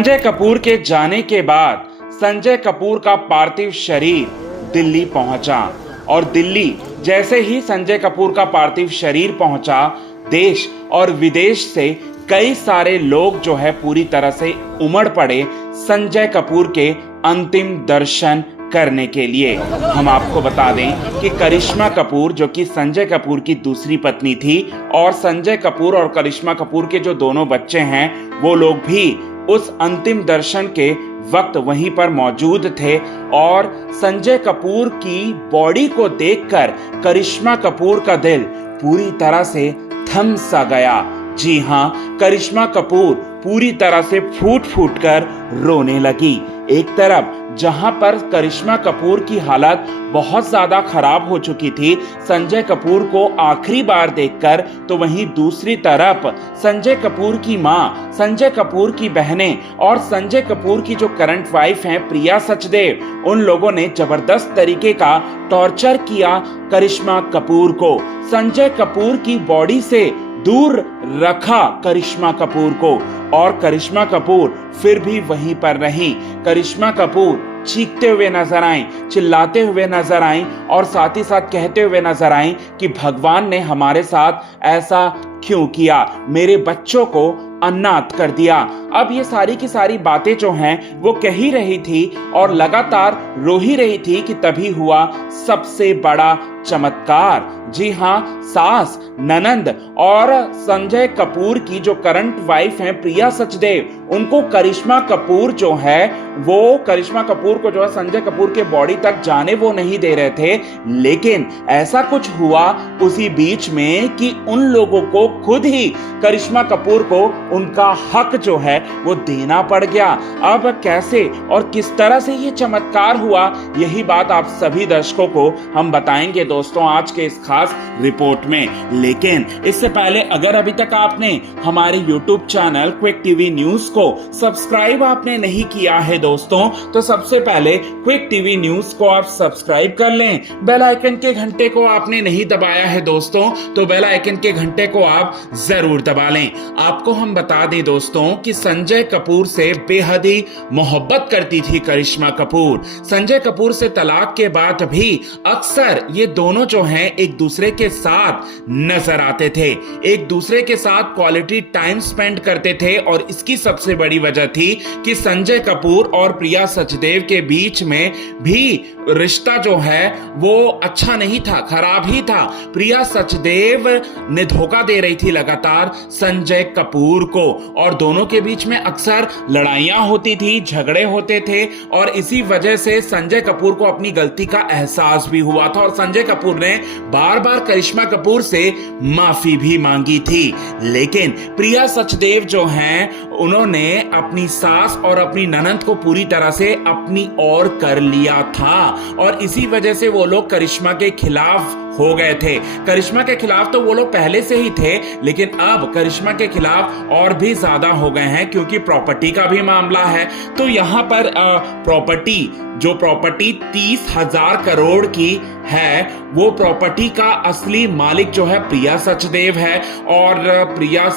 संजय कपूर के जाने के बाद संजय कपूर का पार्थिव शरीर दिल्ली पहुंचा और दिल्ली जैसे ही संजय कपूर का पार्थिव शरीर पहुंचा, देश और विदेश से कई सारे लोग जो है पूरी तरह से उमड़ पड़े संजय कपूर के अंतिम दर्शन करने के लिए। हम आपको बता दें कि करिश्मा कपूर जो कि संजय कपूर की दूसरी पत्नी थी और संजय कपूर और करिश्मा कपूर के जो दोनों बच्चे हैं वो लोग भी उस अंतिम दर्शन के वक्त वहीं पर मौजूद थे और संजय कपूर की बॉडी को देखकर करिश्मा कपूर का दिल पूरी तरह से थम सा गया। जी हाँ, करिश्मा कपूर पूरी तरह से फूट फूट कर रोने लगी। एक तरफ जहां पर करिश्मा कपूर की हालत बहुत ज्यादा खराब हो चुकी थी संजय कपूर को आखिरी बार देखकर, तो वहीं दूसरी तरफ संजय कपूर की मां, संजय कपूर की बहनें और संजय कपूर की जो करंट वाइफ हैं प्रिया सचदेव, उन लोगों ने जबरदस्त तरीके का टॉर्चर किया करिश्मा कपूर को। संजय कपूर की बॉडी से दूर रखा करिश्मा कपूर को और करिश्मा कपूर फिर भी वहीं पर रही। करिश्मा कपूर चीखते हुए नजर आई, चिल्लाते हुए नजर आई और साथ ही साथ कहते हुए नजर आई कि भगवान ने हमारे साथ ऐसा क्यों किया, मेरे बच्चों को अनाथ कर दिया। अब ये सारी की सारी बातें जो हैं वो कह ही रही थी और लगातार रो ही रही थी कि तभी हुआ सबसे बड़ा चमत्कार। जी हाँ, सास, ननंद और संजय कपूर की जो करंट वाइफ हैं प्रिया सचदेव, उनको करिश्मा कपूर जो है वो करिश्मा कपूर को जो है संजय कपूर के बॉडी तक जाने वो नहीं दे रहे थे। लेकिन ऐसा कुछ हुआ उसी बीच में कि उन लोगों को खुद ही करिश्मा कपूर को उनका हक जो है वो देना पड़ गया। अब कैसे और किस तरह से ये चमत्कार हुआ, यही बात आप सभी दर्शकों को हम बताएंगे दोस्तों आज के इस खास रिपोर्ट में। लेकिन इससे पहले अगर अभी तक आपने हमारे YouTube channel quick TV news को सब्सक्राइब आपने नहीं किया है दोस्तों, तो सबसे पहले क्विक टीवी न्यूज को आप सब्सक्राइब कर लें। बेल आइकन के घंटे को आपने नहीं दबाया है दोस्तों, तो बेल आइकन के घंटे को आप जरूर दबा लें। आपको हम बता दें दोस्तों कि संजय कपूर से बेहद ही मोहब्बत करती थी करिश्मा कपूर। संजय कपूर से तलाक के बाद भी अक्सर ये दोनों जो हैं एक दूसरे के साथ नजर आते थे, एक दूसरे के साथ क्वालिटी टाइम स्पेंड करते थे और इसकी सबसे बड़ी वजह थी कि संजय कपूर और प्रिया सचदेव के बीच में भी रिश्ता जो है वो अच्छा नहीं था, खराब ही था। प्रिया सचदेव ने धोखा दे रही थी लगातार संजय कपूर को और दोनों के बीच में अक्सर लड़ाइयां होती थी, झगड़े होते थे और इसी वजह से संजय कपूर को अपनी गलती का एहसास भी हुआ था और संजय कपूर ने बार बार करिश्मा कपूर से माफी भी मांगी थी। लेकिन प्रिया सचदेव जो हैं उन्होंने अपनी सास और अपनी ननंद को पूरी तरह से अपनी ओर कर लिया था और इसी वजह से वो लोग करिश्मा के खिलाफ हो गए थे। करिश्मा के खिलाफ तो वो लोग पहले से ही थे, लेकिन अब करिश्मा के खिलाफ और भी ज्यादा हो गए हैं क्योंकि प्रॉपर्टी का भी मामला है। तो यहाँ पर प्रॉपर्टी 30,000 करोड़ की है, वो प्रॉपर्टी का असली मालिक जो है प्रिया सचदेव है और प्रिया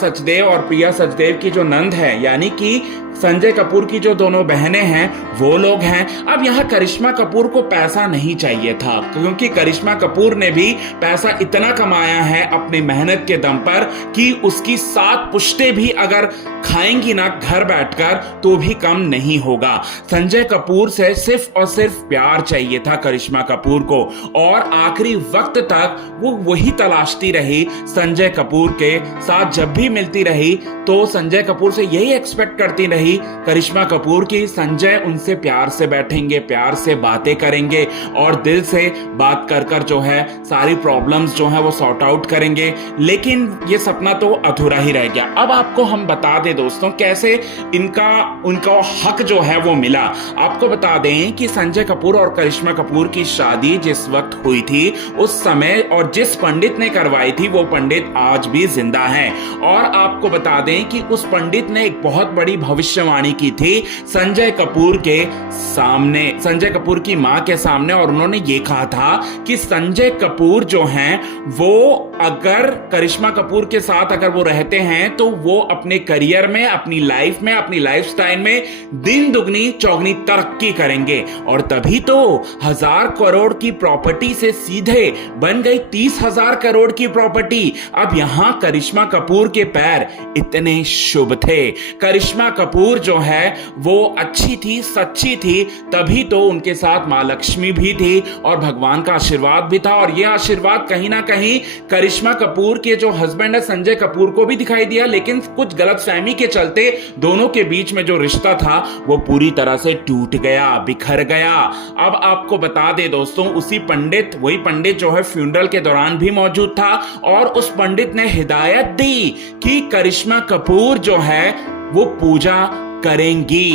सचदेव की जो नंद है यानी कि संजय कपूर की जो दोनों बहनें हैं वो लोग हैं। अब यहाँ करिश्मा कपूर को पैसा नहीं चाहिए था क्योंकि करिश्मा कपूर ने भी पैसा इतना कमाया है अपनी मेहनत के दम पर कि उसकी 7 पुश्तें भी अगर खाएंगी ना घर बैठकर तो भी कम नहीं होगा। संजय कपूर से सिर्फ और सिर्फ प्यार चाहिए था करिश्मा कपूर को और आखिरी वक्त तक वो वही तलाशती रही संजय कपूर के साथ। जब भी मिलती रही तो संजय कपूर से यही एक्सपेक्ट करती रही करिश्मा कपूर की संजय उनसे प्यार से बैठेंगे, प्यार से बातें करेंगे और दिल से बात कर कर जो है सारी प्रॉब्लम्स जो है वो सॉर्ट आउट करेंगे। लेकिन ये सपना तो अधूरा ही रह गया। अब आपको हम बता दें दोस्तों कैसे उनका हक जो है वो मिला। आपको बता दें कि संजय कपूर और करिश्मा कपूर की शादी जिस वक्त हुई थी उस समय और जिस पंडित ने करवाई थी वो पंडित आज भी जिंदा है। और आपको बता दें कि उस पंडित ने एक बहुत बड़ी भविष्यवाणी की थी संजय कपूर के सामने, संजय कपूर की मां के सामने, और उन्होंने ये कहा था कि संजय कपूर जो हैं वो अगर करिश्मा कपूर के साथ अगर वो रहते हैं तो वो अपने करियर में, अपनी लाइफ में, अपनी लाइफस्टाइल में दिन दुगनी चौगनी तरक्की करेंगे। और तभी तो 1000 करोड़ की प्रॉपर्टी से सीधे बन गई 30,000 करोड़ की प्रॉपर्टी। अब यहां करिश्मा कपूर के पैर इतने शुभ थे। करिश्मा कपूर जो है वो अच्छी थी, सच्ची थी, तभी तो उनके साथ मां लक्ष्मी भी थी और भगवान का आशीर्वाद भी था। और यह आशीर्वाद कहीं ना कहीं करिश्मा कपूर के जो हस्बैंड है संजय कपूर को भी दिखाई दिया, लेकिन कुछ गलतफहमी के चलते दोनों के बीच में जो रिश्ता था वो पूरी तरह से टूट गया, बिखर गया। अब आपको बता दे दोस्तों, वही पंडित जो है फ्यूनरल के दौरान भी मौजूद था और उस पंडित ने हिदायत दी कि करिश्मा कपूर जो है वो पूजा करेंगी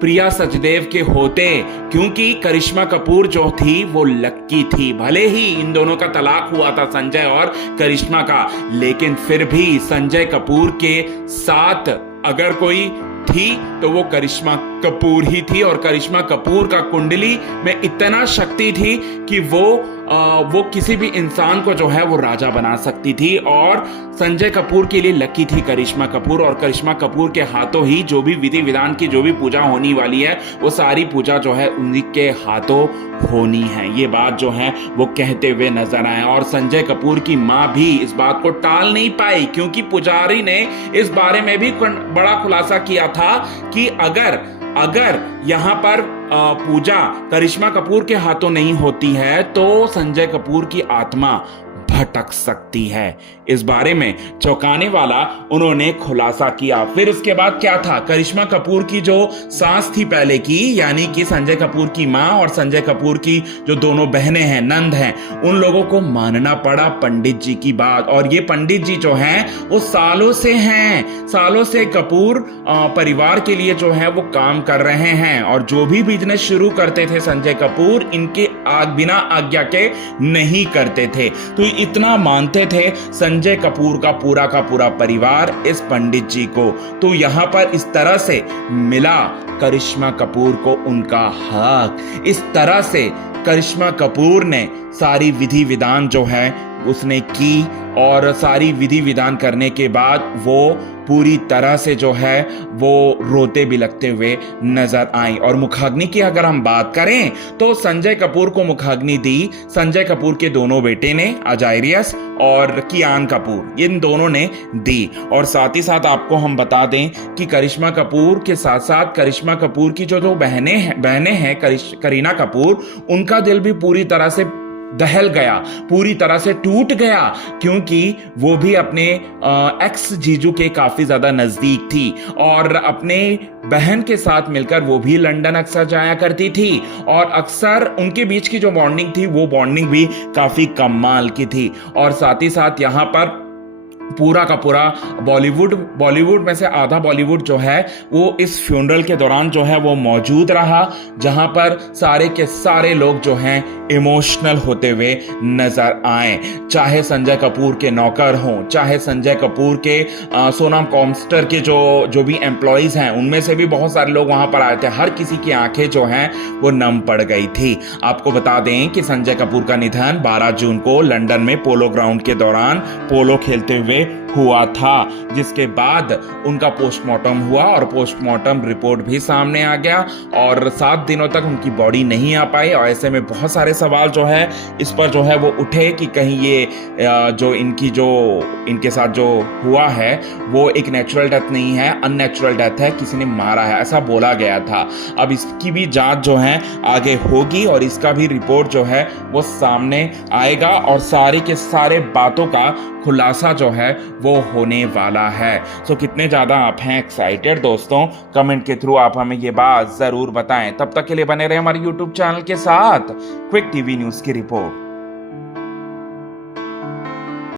प्रिया सचदेव के होते, क्योंकि करिश्मा कपूर जो थी वो लक्की थी। भले ही इन दोनों का तलाक हुआ था, संजय और करिश्मा का, लेकिन फिर भी संजय कपूर के साथ अगर कोई थी तो वो करिश्मा कपूर ही थी। और करिश्मा कपूर का कुंडली में इतना शक्ति थी कि वो किसी भी इंसान को जो है वो राजा बना सकती थी। और संजय कपूर के लिए लकी थी करिश्मा कपूर, और करिश्मा कपूर के हाथों ही जो भी विधि विधान की जो भी पूजा होने वाली है वो सारी पूजा जो है उन्हीं के हाथों होनी है। ये बात जो है वो कहते हुए नजर आए। और संजय कपूर की मां भी इस बात को टाल नहीं पाई, क्योंकि पुजारी ने इस बारे में भी बड़ा खुलासा किया था कि अगर यहां पर पूजा करिश्मा कपूर के हाथों नहीं होती है तो संजय कपूर की आत्मा भटक सकती है। इस बारे में चौंकाने वाला उन्होंने खुलासा किया। फिर उसके बाद क्या था, करिश्मा कपूर की जो सास थी पहले की, यानी कि संजय कपूर की मां और संजय कपूर की जो दोनों बहनें हैं, नंद हैं, उन लोगों को मानना पड़ा पंडित जी की बात। और ये पंडित जी जो हैं वो सालों से कपूर परिवार के लिए जो है वो काम कर रहे हैं। और जो भी बिजनेस शुरू करते थे संजय कपूर, इनके बिना आज्ञा के नहीं करते थे। तो इतना मानते थे संजय कपूर का पूरा परिवार इस पंडित जी को। तो यहां पर इस तरह से मिला करिश्मा कपूर को उनका हक। इस तरह से करिश्मा कपूर ने सारी विधि विधान जो है उसने की, और सारी विधि विधान करने के बाद वो पूरी तरह से जो है वो रोते बिलखते हुए नजर आई। और मुखाग्नि की अगर हम बात करें तो संजय कपूर को मुखाग्नि दी संजय कपूर के दोनों बेटे ने, अजायरियस और कियान कपूर, इन दोनों ने दी। और साथ ही साथ आपको हम बता दें कि करिश्मा कपूर के साथ साथ करिश्मा कपूर की जो बहनें हैं करीना कपूर, उनका दिल भी पूरी तरह से दहल गया, पूरी तरह से टूट गया, क्योंकि वो भी अपने एक्स जीजू के काफी ज्यादा नजदीक थी और अपने बहन के साथ मिलकर वो भी लंदन अक्सर जाया करती थी। और अक्सर उनके बीच की जो बॉन्डिंग थी वो बॉन्डिंग भी काफी कमाल की थी। और साथ ही साथ यहाँ पर पूरा का पूरा बॉलीवुड में से आधा बॉलीवुड जो है वो इस फ्यूनरल के दौरान जो है वो मौजूद रहा, जहां पर सारे के सारे लोग जो हैं इमोशनल होते हुए नजर आए। चाहे संजय कपूर के नौकर हों, चाहे संजय कपूर के सोनम कॉम्स्टर के जो भी एम्प्लॉइज हैं, उनमें से भी बहुत सारे लोग वहां पर आए थे। हर किसी की आंखें जो हैं वो नम पड़ गई थी। आपको बता दें कि संजय कपूर का निधन 12 जून को लंदन में पोलो ग्राउंड के दौरान पोलो खेलते हुए हुआ था, जिसके बाद उनका पोस्टमार्टम हुआ और पोस्टमार्टम रिपोर्ट भी सामने आ गया और 7 दिनों तक उनकी बॉडी नहीं आ पाई। और ऐसे में बहुत सारे सवाल जो है इस पर जो है वो उठे कि कहीं ये जो इनके साथ जो हुआ है वो एक नेचुरल डेथ नहीं है, अननेचुरल डेथ है, किसी ने मारा है, ऐसा बोला गया था। अब इसकी भी जांच जो है आगे होगी और इसका भी रिपोर्ट जो है वो सामने आएगा और सारे के सारे बातों का खुलासा जो है वो होने वाला है। सो कितने ज़्यादा आप हैं एक्साइटेड दोस्तों, कमेंट के थ्रू आप हमें ये बात ज़रूर बताएं। तब तक के लिए बने रहे हमारे YouTube चैनल के साथ। क्विक टीवी न्यूज़ की रिपोर्ट।